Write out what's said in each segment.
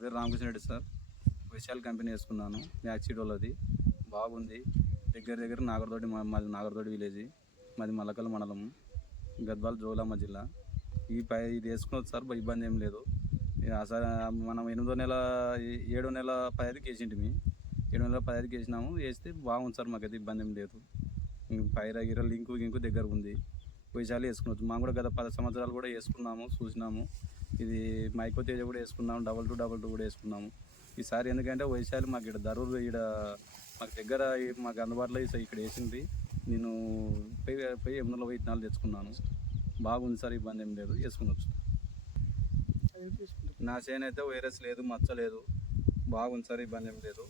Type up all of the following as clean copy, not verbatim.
పేరు Ramakrishna Reddy sir. Vaishal company వేసుకున్నాను. మ్యాక్సీడ్ వాళ్ళది బాగుంది. దగ్గర నాగర్దోడి, మాది నాగర్దోడి విలేజ్, మాది మల్లకల్ మండలం, గద్వాల జోగులాంబ జిల్లా. ఇది వేసుకోవచ్చు సార్, ఇబ్బంది ఏం లేదు. అసలు మనం 8వ నెల 7వ నెల 15కి వేసింటిమి. 7వ నెల 15కి వేసినాము. వేస్తే బాగుంది సార్, మాకైతే ఇబ్బంది ఏం లేదు. పైరా గిర లింకు దగ్గర ఉంది. వైశాలి వేసుకోవచ్చు. మనం కూడా గత 10 సంవత్సరాలు కూడా వేసుకున్నాము, చూసినాము. ఇది మైకో తేజ కూడా వేసుకున్నాము, 2222 కూడా వేసుకున్నాము. ఈసారి ఎందుకంటే వైశాలి మాకు ఇక్కడ ధరూరు, ఇక్కడ మాకు దగ్గర, మాకు అందుబాటులో ఇక్కడ వేసింది. నేను పోయి ఎమ్మెల్యేలో విత్తనాలు తెచ్చుకున్నాను. బాగుంది సార్, ఇబ్బంది ఏం లేదు, వేసుకునవచ్చు. నా చేను అయితే వైరస్ లేదు, మచ్చ లేదు, బాగుంది సార్, ఇబ్బంది ఏం లేదు.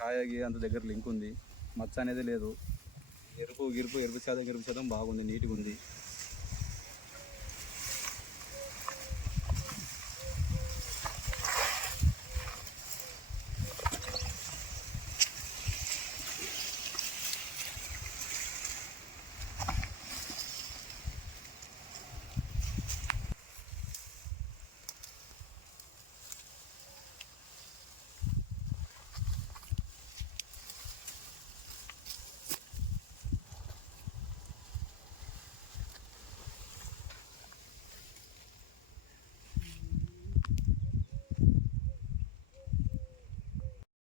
కాయ అంత దగ్గర లింక్ ఉంది, మచ్చ అనేది లేదు. ఎరుపు శాతం బాగుంది, నీట్గా ఉంది.